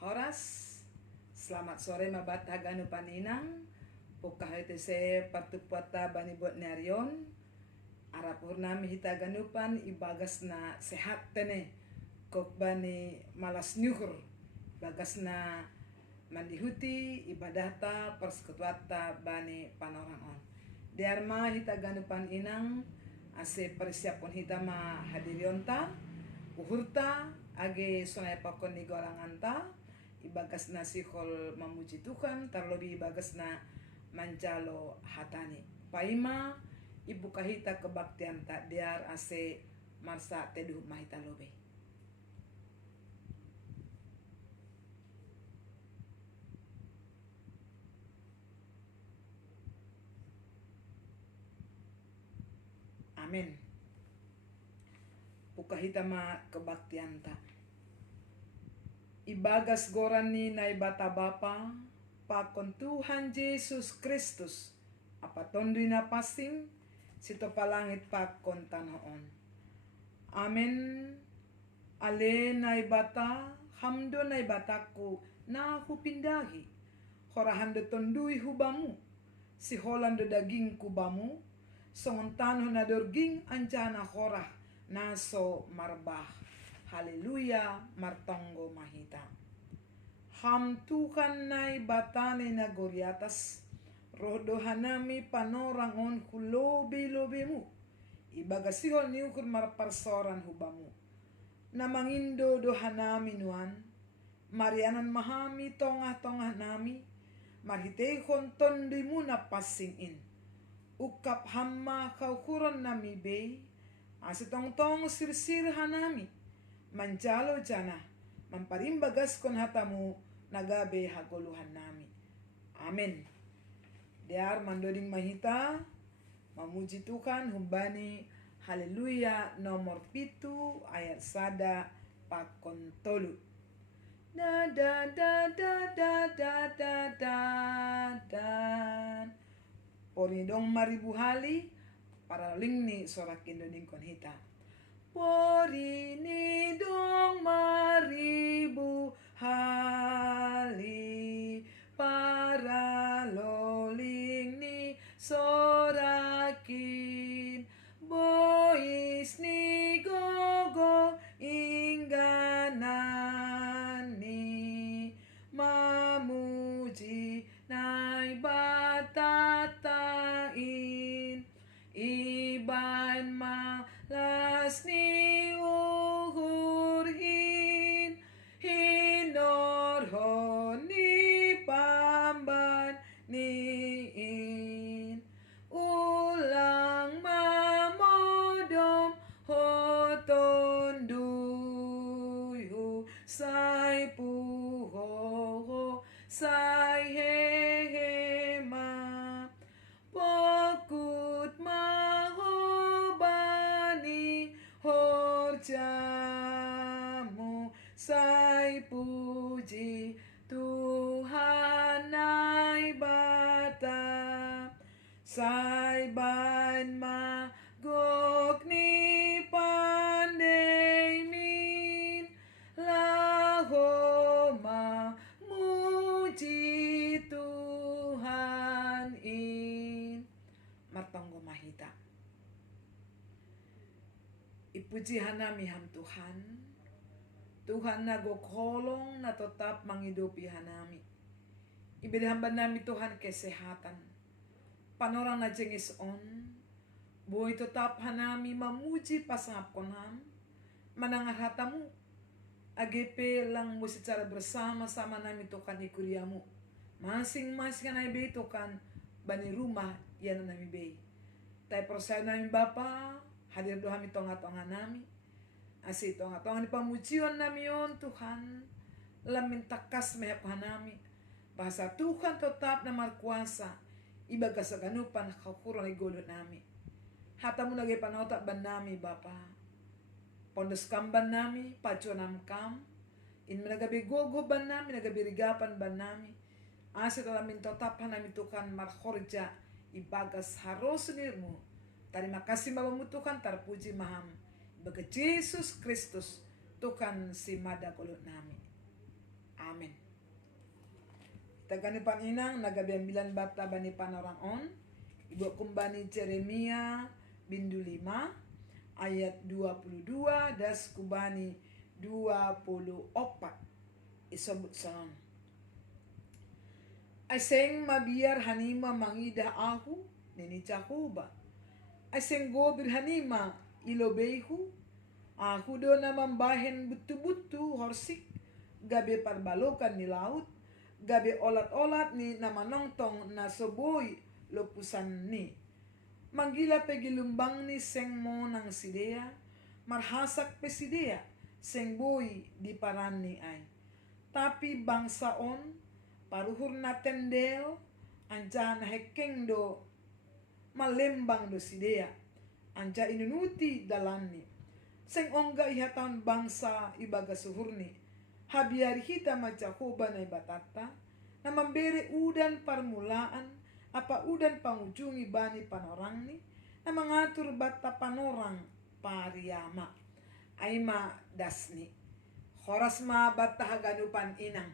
Horas. Selamat sore mabata ganu paninang. Pukahite se partupuata bani buat narion. Arapurnami hita ganupan ibagas na sehat tene. Kok bani malas nyukur. Bagas na mandihuti ibadata persekutuata bani panorangon. Diarma hita ganupan inang ase persiapon hita ma hadirionta. Uhurta age sungai pakon ni golanganta. Ibagas na sihol mamuji Tuhan, terlebih ibagas na mancalo hatani. Paima ibu kahita kebaktian tak diar ase marsa teduh mahita lobe. Amin. Pukahita ma kebaktian tak. Ibagas goran ni na ibata bapa, pakon Tuhan Yesus Kristus, apa tondui na pasing, sito palangit pakon tanoon. Amen. Ale na ibata, hamdo na ibataku, na hupindahi, horahando tondui hubamu, si holando daging kubamu, songontano na dorging anjana horah, naso marbah. Haleluya, martonggo mahita. Ham Tuhan nai batane na goriatas, roh dohanami panorangon hulobe-lobemu, ibagasihol niukur marparsoran hubamu. Namangindo dohanami nuan, marianan mahami tongah-tongah nami, marhitehon tondimu na pasingin. Ukap hamma kaukuran nami bei, asitong-tong sirsir hanami, mancalo jana, mamparimbagas kon hatamu nagabe hagoluhan nami. Amin. Diar mandoding mahita, mamuji Tuhan humbani haleluya nomor 7 ayat sada pakon tolu. Da da da da da da da da da. Poridong maribu hali para lingni sorak indoding kon hita. Porini dong maribu hali para loling ni sorakin bois ni gogo ingganani mamuji nai batatain iban malas ni uhurhin hinorhon ni pamban niin ulang mamodom hoton duyu sai puho sai hehema pokut mahobani horjamu sai puji Tuhan nai bata sai ban magok ni pandai min lahoma muji Tuhan in martonggo mahita. Ipuji hanami ham Tuhan. Tuhan na gokholong na tetap menghidupi hanami. Iberi hamba nami Tuhan kesehatan. Panorang na jengis on. Buhay tetap hanami mamuji pasangap konham. Manangar hatamu. Agepe lang mo secara bersama-sama nami Tuhan ikuriamu. Masing-masing na ibe Tuhan bani rumah yan na nami be. Tay percaya nami Bapa. Hadir dohami tonga-tonga nami. Asi tonga-tonga ni pamujian nami yon Tuhan. Lamin takas mehap hanami. Bahasa Tuhan tetap na markuasa. Ibagas aganupan kaukuran igolot nami. Hatamu nagay panotak ban nami Bapa. Pondos kamban nami, pacuanam kam. In nagabi gogo ban nami, nagabi rigapan ban nami. Asi lamin tetap hanami Tuhan markhorja. Ibagas harus nirmu. Terima kasih Bapamu Tuhan terpuji maham. Bagi Yesus Kristus Tuhan si mada kulut nami. Amin. Tagani paninang nagabiambilan bata bani panorang on. Ibu kumbani Jeremia bindu 5 ayat 22 das kubani 24 isabut sanon. Aseng mabiar hanima mangida ahu nini cakuba. Aseng gobir hanima ilobehu. Aku do na mambahen butu-butu horsik. Gabe parbalokan ni laut. Gabe olat-olat ni nama nongtong na soboy lopusan ni. Manggila pegilumbang ni seng mo nang sidea. Marhasak pe sidea. Seng boy di paran ni ay. Tapi bangsaon paruhur na tendel. Anja na hekeng do malembang do sidea. Anja inunuti dalani. Seng ongga ihatan bangsa ibaga suhurni. Habiari hita macakoba na ibatata. Na memberi udan permulaan. Apa udan pangujungi bani panorang ni. Na mengatur bata panorang pariyama. Aima dasni. Horas ma bata haganupan inang.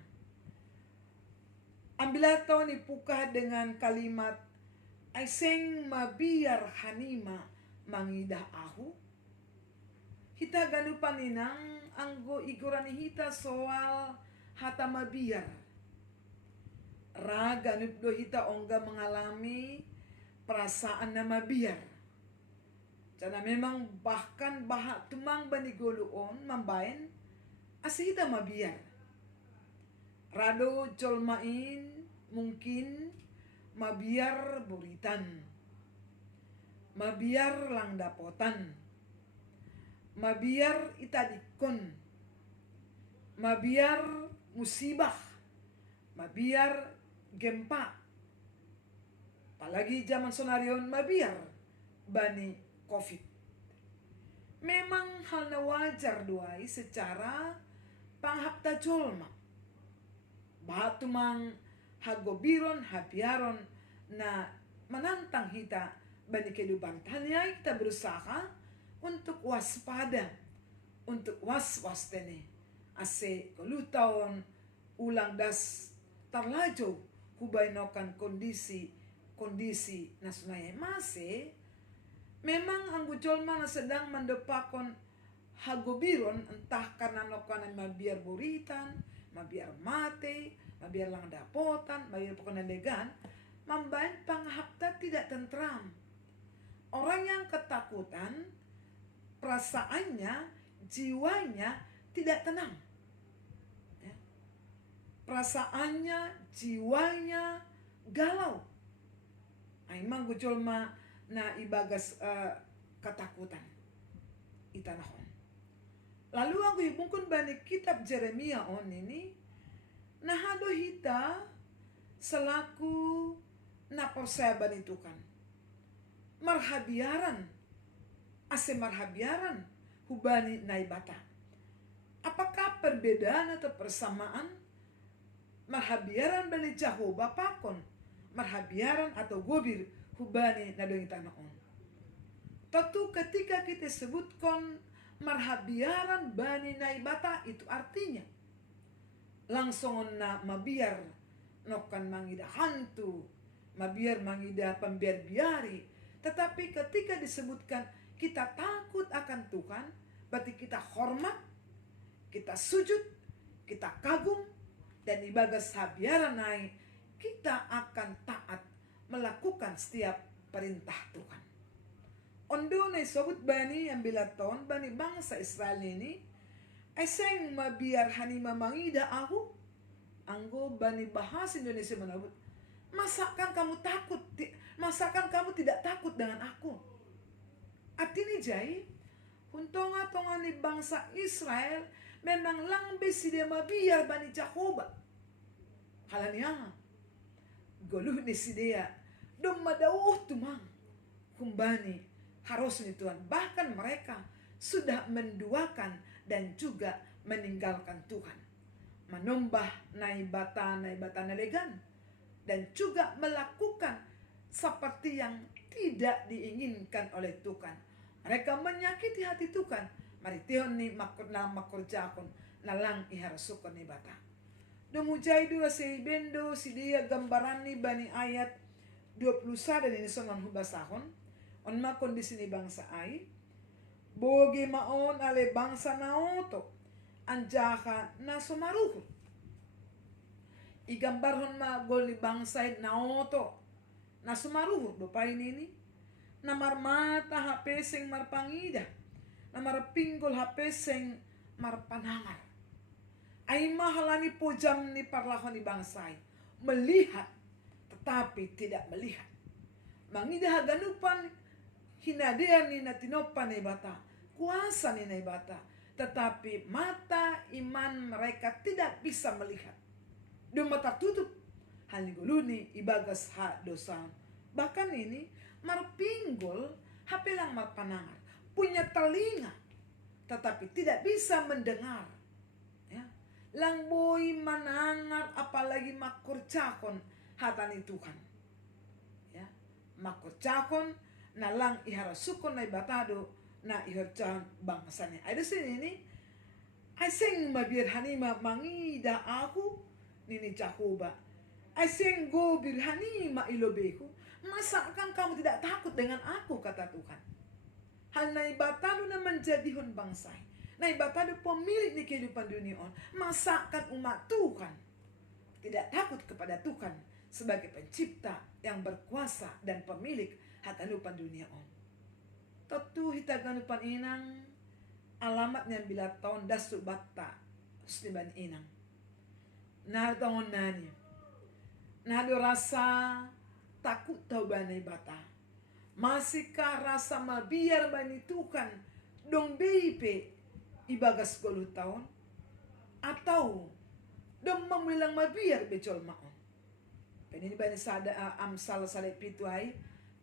Ambilato ni pukah dengan kalimat. Aiseng mabiar hanima mangidah ahu. Hita ganupan inang anggo igurani hita soal hata mabiar. Raga nupdo hita ongga mengalami perasaan na mabiar. Karena memang bahkan bahak tumang bani goluon mambain asa hita mabiar. Rado colmain mungkin mabiar buritan. Mabiar lang dapotan. Mabiar itadikon. Mabiar musibah. Mabiar gempa. Apalagi zaman sonarion mabiar bani COVID. Memang hal na wajar duai secara panghapta jolma. Batumang hagobiron hapiaron na menantang hita bani kehidupan tanya kita berusaha untuk waspada, untuk was-was tene. Ase kolutaon ulang das tarlajo hubainokan kondisi na sunaya mase. Memang ang gujolma na sedang mendepakon hagobiron entah karena nokan mabiar buritan, mabiar mate, mabiar lang dapotan, mabiar pokoknya legan, mambain panghapta tidak tentram. Orang yang ketakutan, perasaannya, jiwanya tidak tenang. Ya. Perasaannya, jiwanya galau. Aimang gujolma na ibagas ketakutan. Itanahon. Lalu aku ibungkun bani kitab Jeremia on ini. Nahado hita selaku na persahaban itu kan. Marhabiaran. Ase marhabiaran hubani naibata. Apakah perbedaan atau persamaan marhabiaran bani Jahoba pakon? Marhabiaran atau gobir hubani nadongi tanaon. Tentu ketika kita sebutkan marhabiaran bani naibata itu artinya langsung na mabiar nokan mangida hantu, mabiar mangida pembiar-biari. Tetapi ketika disebutkan kita takut akan Tuhan, berarti kita hormat, kita sujud, kita kagum, dan ibagas habiaran naik, kita akan taat melakukan setiap perintah Tuhan. Ondo na isabut bani yang bilaton bani bangsa Israel ini, eseng mabiar hanima mangida aku, anggo bani bahasa Indonesia menabut, masakan kamu takut, masakan kamu tidak takut dengan aku. Artinya jai, huntonga-tonga ni bangsa Israel memang lang besi dia mabiar bani Jakoba. Halanya, goluh ni si dia, dom madauh tumang, kumbani harus ni Tuhan. Bahkan mereka sudah menduakan dan juga meninggalkan Tuhan. Menombah naibata nalegan. Dan juga melakukan seperti yang tidak diinginkan oleh Tuhan. Mereka menyakiti hati Tuhan. Mari tihon ni makur jakon nalang iharasukon ni bata. Dumujay dua si bendo si dia gambaran ni bani ayat 21 ini sonon hubasahon. On ma kondisi ni bangsa ay. Bogi maon ale bangsa naoto. Anjaka na sumaruhut. Igambarhon ma gol ni bangsa naoto. Na sumaruhut. Bapay nini. Na marmata hapeseng marpangida. Na marpinggol hapeseng marpanangar. Ay mahalani po jam ni parlahon ni bangsay. Melihat tetapi tidak melihat. Mangida haganupan hinadean ni natinopan ni bata. Kuasa ni bata. Tetapi mata iman mereka tidak bisa melihat. Dua mata tutup. Haliguluni ibagas ha dosa. Bahkan ini marpinggol hapelang marpanangar. Punya telinga. Tetapi tidak bisa mendengar. Ya. Lang boy manangar apalagi makurcakon hatani Tuhan. Ya. Makurcakon na lang iharasukon na ibatado na iharcan bangsanya. Ada sini ini asing mabirhani mangida aku nini Jakoba. Asing go birhani mailobeku. Masa kan kamu tidak takut dengan aku, kata Tuhan. Hal na ibatado na menjadihon bangsay. Na ibatado pemilik ni kehidupan dunia on. Masa kan umat Tuhan tidak takut kepada Tuhan sebagai pencipta yang berkuasa dan pemilik hatanupan dunia on. Tentu hitaganupan inang alamatnya bila tahun dasu batta husniban inang. Nah tahun nani. Nah do rasa takut tau banai bata. Masihkah rasa mabiar bani Tuhan dong beipe ibagas 10 tahun? Atau dong memilang mabiar becol maon? Ini bani sada amsal salib pitu ay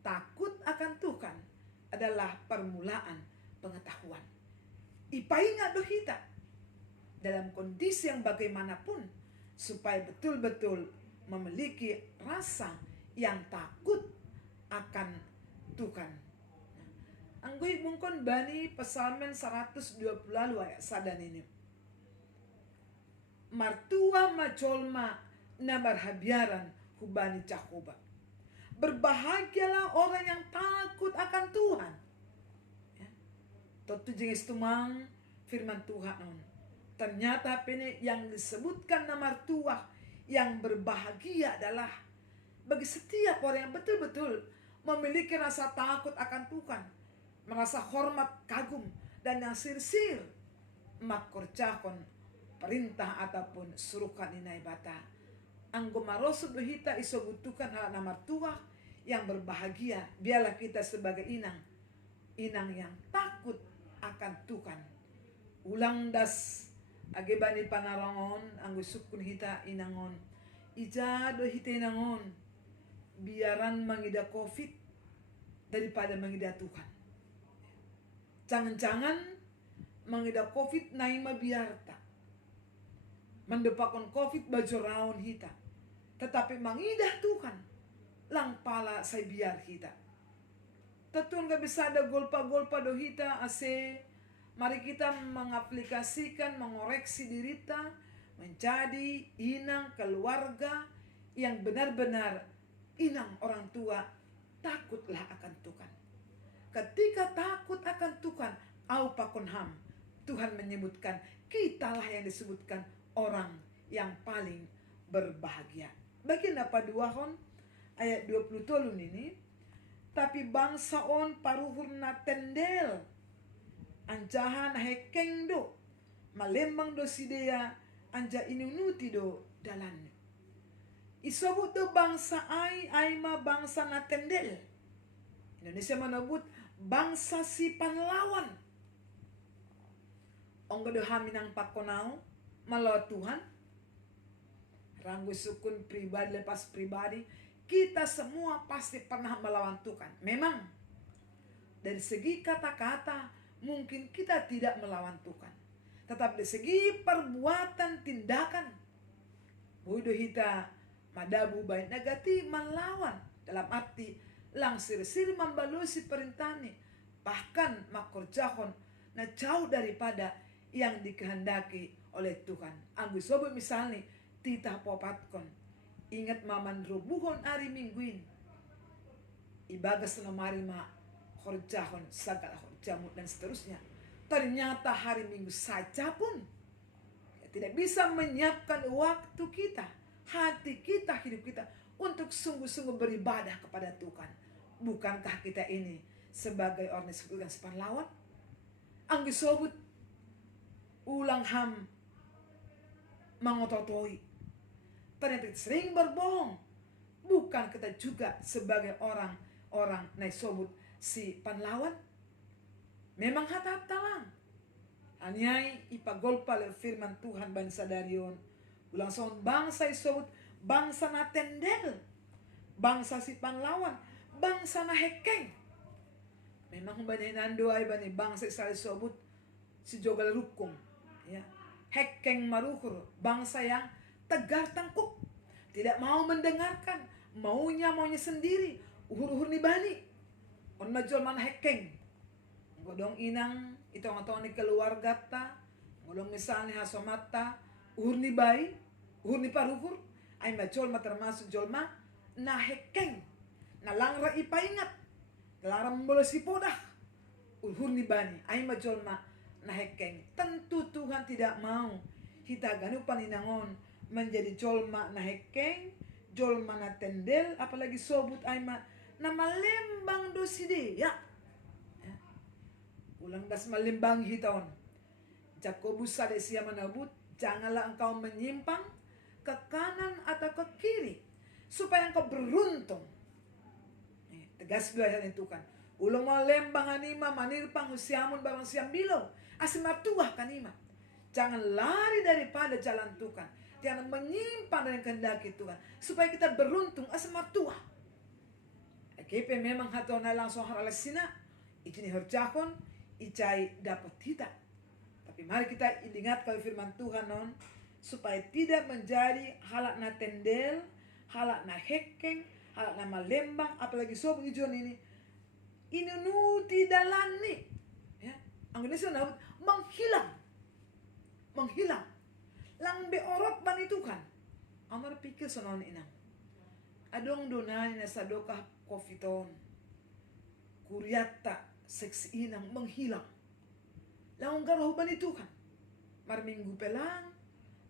takut akan Tuhan adalah permulaan pengetahuan. Ipaingat dohita dalam kondisi yang bagaimanapun supaya betul-betul memiliki rasa yang takut akan Tuhan. Anggoy mungkon bani pesalmen 120 lalu ayat sadan ini. Martua macolma na marhabiaran hubani Jakoba. Berbahagialah orang yang takut akan Tuhan. Ya. Tentu jenis tumang firman Tuhan. Ternyata ini yang disebutkan nama Tuhan yang berbahagia adalah bagi setiap orang yang betul-betul memiliki rasa takut akan Tuhan, merasa hormat, kagum, dan yang sir-sir makurcakon perintah ataupun surukan inai bata. Anggo marosud dohita iso butuhkan hal nama Tuhan yang berbahagia. Biarlah kita sebagai inang yang takut akan Tuhan. Ulang das agebani panarangon anggo sukun hita inangon. Ija do hita inangon. Biaran mangida COVID daripada mangida Tuhan. Jangan-jangan mangida COVID naima biarta. Mendepakon COVID baju raun hita. Tetapi mangidah Tuhan lang pala say biar kita. Tetun gak bisa ada golpa-golpa dohita ase. Mari kita mengaplikasikan, mengoreksi dirita menjadi inang keluarga yang benar-benar inang orang tua. Takutlah akan Tuhan. Ketika takut akan Tuhan, au pakon ham. Tuhan menyebutkan kitalah yang disebutkan orang yang paling berbahagia. Bagian apa duahon ayat 20 tolun ini. Tapi bangsa on paruhur na tendel. Anjahan hekeng do. Malembang do sidea anja inunuti do dalan. Isobut do bangsa ay ma bangsa na tendel. Indonesia menebut bangsa si panlawan. Onggo do haminang pakonau malaw Tuhan. Ranggu sukun pribadi lepas pribadi, kita semua pasti pernah melawan Tuhan. Memang dari segi kata-kata mungkin kita tidak melawan Tuhan, tetapi dari segi perbuatan tindakan bodoh kita madabu baik negatif melawan, dalam arti langsir-sir membalusi perintahnya, bahkan makurjahon na jauh daripada yang dikehendaki oleh Tuhan. Anggu sobo misalnya tita popatkon. Ingat maman rubuhon ari mingguin. Ibagas na marima horjahon sagala horjamu dan seterusnya. Ternyata hari Minggu saja pun tidak bisa menyiapkan waktu kita, hati kita, hidup kita untuk sungguh-sungguh beribadah kepada Tuhan. Bukankah kita ini sebagai orang yang disebutkan sepahlawan? Anggi sobut ulang ham mangototoi. Ternyata kita sering berbohong. Bukan kita juga sebagai orang naik sobut si panlawan. Memang hata-hatalang. Anyai ipagolpa le firman Tuhan bangsa darion. Ulang son bangsa isobut bangsa na tendel. Bangsa si panlawan. Bangsa na hekeng. Memang bani nando ay bani bangsa isali sobut si jogal rukong. Ya. Hekeng maruhur. Bangsa yang tegar tangkuk. Tidak mau mendengarkan. Maunya sendiri. Uhur-uhur ni bani. On majol man hekeng. Godong inang ito ang atong ni keluarga ta, ngolong misalnya hasomata, uhur ni bayi, uhur ni paruhur, ay majol termasuk jolma na hekeng, na langra ipaingat, larang mula si podah, uhur ni bani, ay majol na hekeng. Tentu Tuhan tidak mau kita ganu paninangon menjadi jolma na hekeng, jolma na tendel, apalagi sobut ay na malembang doside, ya. Ulang das malimbang hiton. Jakobus sade sia menabut, janganlah engkau menyimpang ke kanan atau ke kiri, supaya engkau beruntung. Tegas dua hal itu kan. Ulang malembang anima manirpang husiamun barang siam bilo, asimatuah kanima. Jangan lari daripada jalan Tuhan. Jangan menyimpang dari kehendak Tuhan, supaya kita beruntung asimatuah. Kepe memang hatona langsung haralas sina, ikini horjakon, icai dapat tidak. Tapi mari kita ingat kalau firman Tuhan non, supaya tidak menjadi halak na tendel, halak na hekeng, halak na malembang, apalagi sob ijon ini nuti dalani, ya, ang Indonesia na menghilang, lang beorot ban itu kan, amar pikir sonon inang, adong donani na sadokah kofiton, kuriata seksi inang menghilang. Laung garoban itu kan. Marminggu pelang,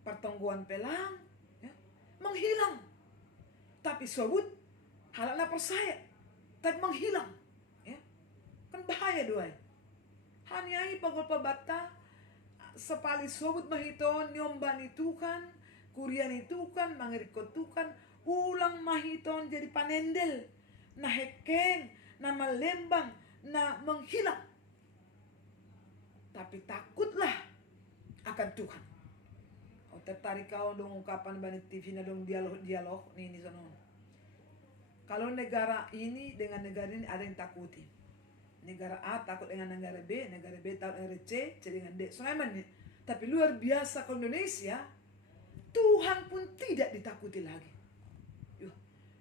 pertongguan pelang, ya, menghilang. Tapi sobut halana persaya, tapi menghilang, ya. Kan bahaya doa. Hanyai pagol pabata sepali sobut mahiton nyomban itu kan, kurian itu kan, mangirikot itu kan, ulang mahiton jadi panendel, na hekeng, na malembang, na menghilang. Tapi takutlah akan Tuhan. Kau tertarik kau dong ungkapan bani TV na dong dialog ini sono. Kalau negara ini dengan negara ini ada yang takuti. Negara A takut dengan negara B takut dengan C dengan D. Soalnya tapi luar biasa kalau Indonesia, Tuhan pun tidak ditakuti lagi. Yuh,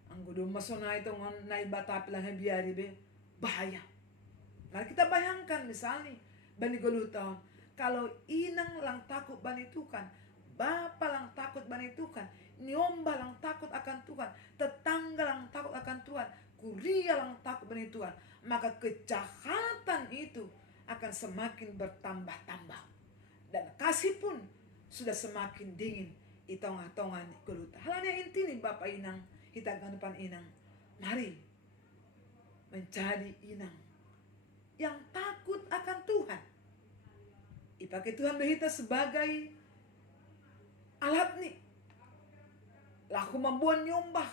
anggodo masona itu nai bata pelang biari be bahaya. Mari kita bayangkan misalnya bani golu tahun, kalau inang lang takut bani Tuhan, bapa lang takut bani Tuhan, nyomba lang takut akan Tuhan, tetangga lang takut akan Tuhan, kuria lang takut bani Tuhan, maka kejahatan itu akan semakin bertambah-tambah, dan kasih pun sudah semakin dingin itongan-tongan golu. Halanya inti nih bapak inang, kita ganupan inang, mari menjadi inang yang takut akan Tuhan. Ipakai Tuhan kita sebagai alat nih. Laku membuat nyombah.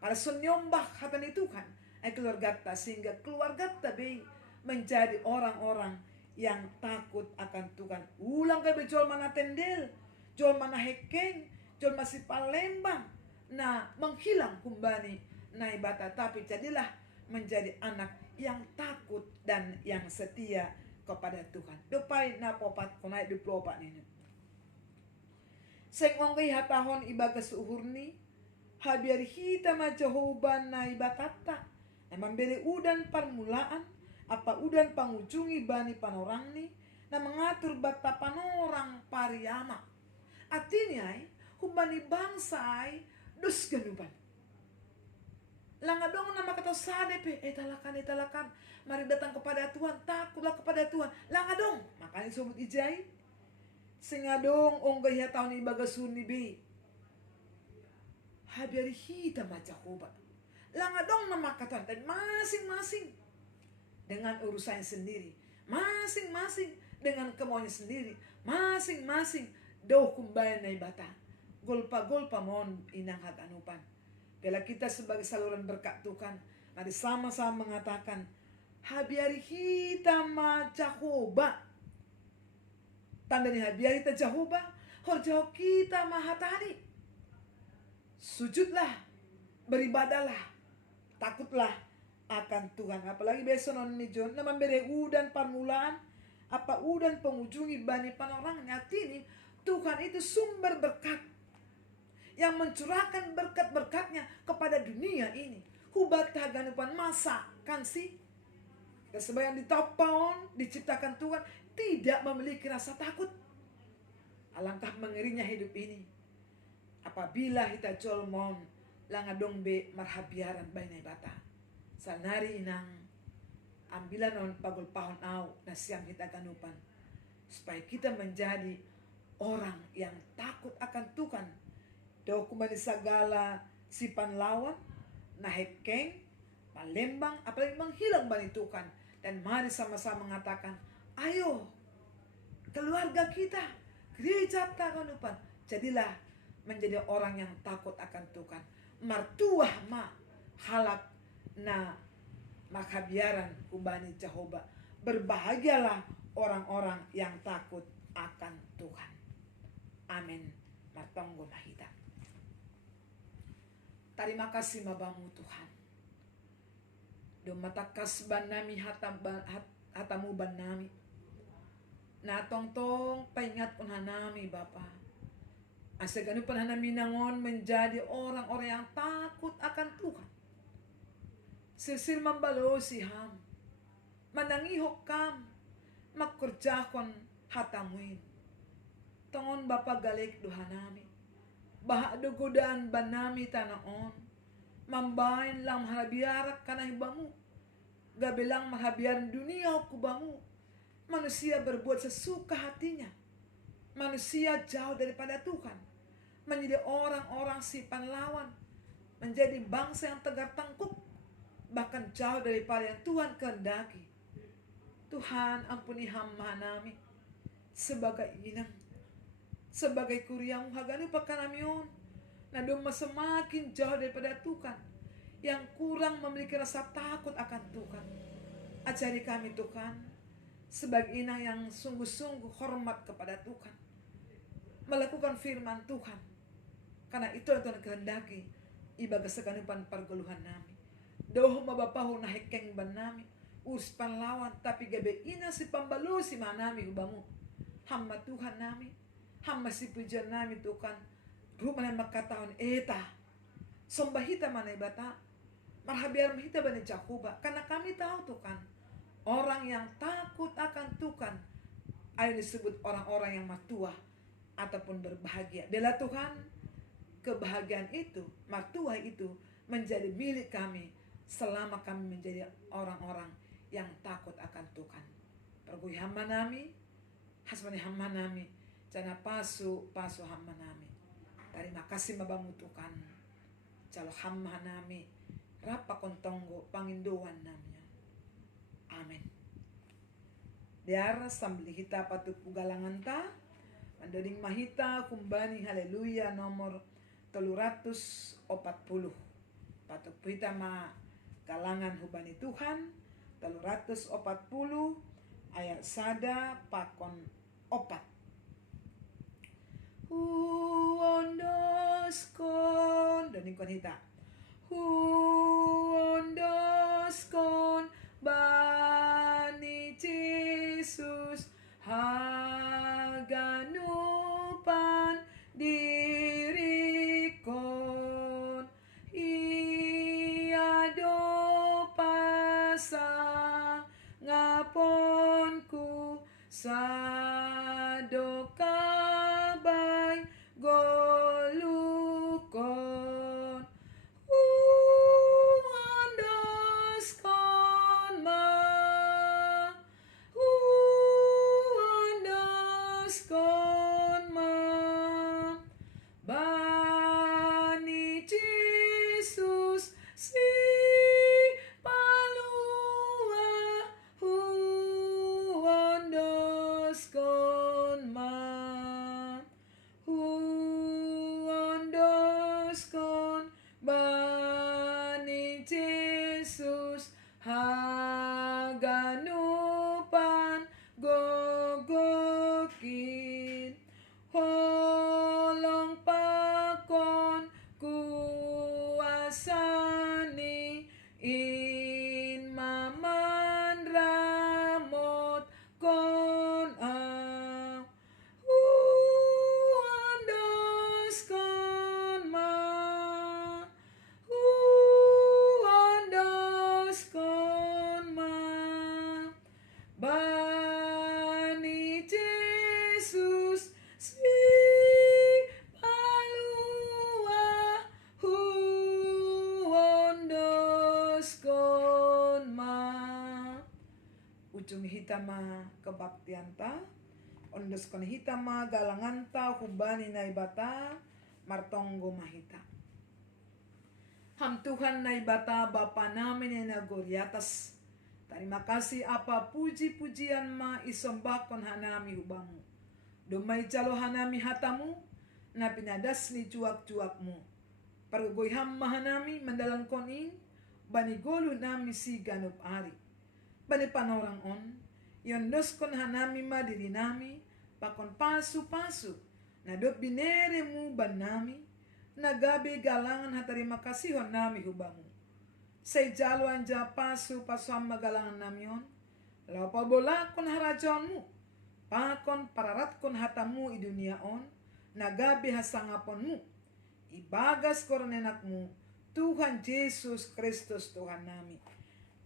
Para sun nyombah hatan itu kan. Keluarga ta sehingga keluarga ta menjadi orang-orang yang takut akan Tuhan. Ulang ke bejol mana tendel, jol mana hekeng, jol masih palembang. Nah, menghilang kumbani na ibata, tapi jadilah menjadi anak yang takut dan yang setia kepada Tuhan. Dupai na popat kunay diplopa nini. Seng ongkay hatahon ibagas uhur ni, habiar hita ma Jehovan na ibatata, memberi udan permulaan, apa udan pangujungi bani panorang ni, na mengatur bata panorang pariyama. Artinya, bani bangsai dus ganuban. Langadong nama kata sadepe etalakan. Mari datang kepada Tuhan, takutlah kepada Tuhan. Langadong, makanya sobat ijai. Singadong onggay tahun ibaga suni be. Habiari hita macakoba. Langadong nama kata dan masing-masing dengan urusannya sendiri. Masing-masing dengan kemauannya sendiri. Masing-masing doh kumbayan na ibata. Golpa-golpa mohon inang haganupan. Bila kita sebagai saluran berkat Tuhan, mari sama-sama mengatakan, habiari kita ma Jehovah. Tanda ni habiari ta Jehovah, horjau kita ma hatani. Sujudlah, beribadahlah, takutlah akan Tuhan. Apalagi besok non mijon, na memberi udan permulaan, apa udan pengunjungi bani panorang. Artinya Tuhan itu sumber berkat yang mencurahkan berkat-berkatnya kepada dunia ini. Hubat haganupan masa kan sih? Sebagian ditopon, diciptakan Tuhan tidak memiliki rasa takut. Alangkah mengerinya hidup ini. Apabila kita colmon langadong be marhabiaran bainai bata. Sanari inang ambilan on pagol pahon au na siam kita ganupan. Supaya kita menjadi orang yang takut akan Tuhan. Dokumen segala sipan lawan, nahekeng, palembang, apalagi menghilang bani Tuhan. Dan mari sama-sama mengatakan, ayo keluarga kita, gereja Taganupan, jadilah menjadi orang yang takut akan Tuhan. Martuah ma halak na makabiaran kubani Jehovah. Berbahagialah orang-orang yang takut akan Tuhan. Amin. Martonggo mahita. Terima kasih mabamu Tuhan. Do matakas banami hatamu banami. Na tongtong paingat unhanami Bapa. Asa ganu panhanami nangon menjadi orang-orang yang takut akan Tuhan. Sisir mambalo siham. Manangihok kam. Magkurjakon hatamuin. Tongon Bapa galik duhanami. Bahado godaan banami tanaon. Mambain lang mahabiarak kanahibamu. Gabilang mahabiaran dunia kubamu. Manusia berbuat sesuka hatinya. Manusia jauh daripada Tuhan. Menjadi orang-orang sipan lawan. Menjadi bangsa yang tegar tengkuk. Bahkan jauh daripada yang Tuhan kehendaki. Tuhan ampuni hamba nami. Sebagai inang. Sebagai kuriamu haganu pakanamion. Na doma semakin jauh daripada Tuhan. Yang kurang memiliki rasa takut akan Tuhan. Ajari kami Tuhan. Sebagai inang yang sungguh-sungguh hormat kepada Tuhan. Melakukan firman Tuhan. Karena itu yang Tuhan kehendaki. Ibaga sekanupan pergeluhan nami. Doh mabapahu nahekeng ban nami. Urs panlawan. Tapi gabe ina si pambalo si manami ubamu. Hamba Tuhan nami. Hamba si pujian nami Tuhan. Rumah yang makatahon eta. Sombahita mana ibata. Marhabiar mahita bani Jehovah. Karena kami tahu Tuhan. Orang yang takut akan Tuhan. Ayo disebut orang-orang yang matua. Ataupun berbahagia. Bela Tuhan. Kebahagiaan itu. Matua itu. Menjadi milik kami. Selama kami menjadi orang-orang yang takut akan Tuhan. Pergui hamba nami. Hasbani hamba nami. Jana pasu hamba nami. Terima kasih mabamu Tuhan. Calo hamba nami. Rapa kontonggo panginduan namanya. Amin. Diara sambli hita patut pugalangan ta. Mandoding mahita kumbani haleluya nomor 340. Patut kita ma galangan hubani Tuhan 340 ayat sada pakon 4. Huondoskon dan ikon hita. Huondoskon bani Jesus haganupan dirikon iado pasang ngaponku sadokabay golu sani in maman ramot kon andos kon ma andos kon ma bani Jesus si palua andos kon ma ujung hitama kebaktianta ondos kon hitama galanganta hubani naibata martonggo mahita. Ham Tuhan naibata Bapa namin yang nagori atas. Terima kasih apa puji-pujian ma isombak kon hanami hubamu. Domai calo hanami hatamu na pinadas ni cuak-cuakmu. Parugoy ham mahanami mandalang konin bani golu nami si ganup ari. Bani panorang on yondos kon hanami ma diri nami pakon pasu-pasu na dop binere mu ban nami nagabi galangan hatarima kasih hon nami hubamu. Say jalo anja pasu am magalangan namion law pabola kon harajonmu pakon pararat kon hatamu i dunia on nagabi hasangaponmu ibagas koronenakmu Tuhan Yesus Kristus Tuhan nami.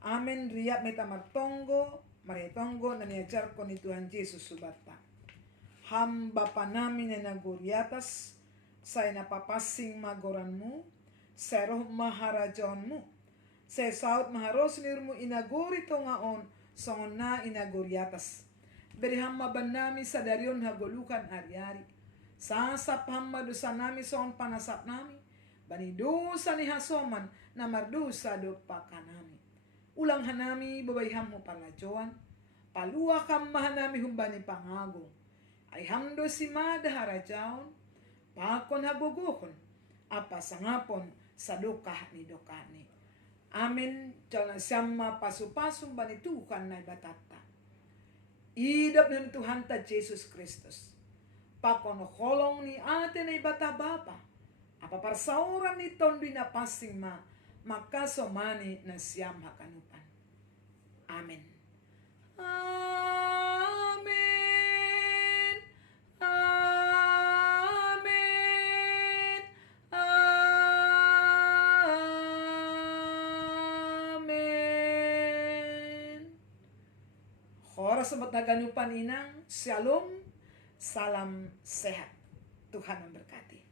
Amen. Riap meta martonggo maritongo na niajar kon ni Tuhan Yesus subata. Ham Bapa nami na naguriatas say napapasing magoranmu sa roh maharajonmu sa saut maharos nirmu inaguri to ngaon songon na inaguriatas. Beri hamma banami sa darion hagolukan ari-ari. Sasap hamma dosa nami songon panasap nami. Bani dosa ni hasoman na mardosa do pakanami. Ulang hanami babay hammo palajoan. Paluwa kam mahanami humbani pangagong. Ay hamdo si mada harajaon. Pakon hagogohon. Apa sangapon sa dokah ni dokani. Amin. Jalan sama pasu-pasu bani Tuhan na batata. Idap ng Tuhan ta Jesus Kristus. Pakon holong ni ate na ibata bapa. Apa parsauran ni tondo na pasing ma. Makasomani na siyam hakanupan. Amen. Amen. Amen. Amen. Horas sabat naganupan inang. Shalom. Salam sehat. Tuhan memberkati.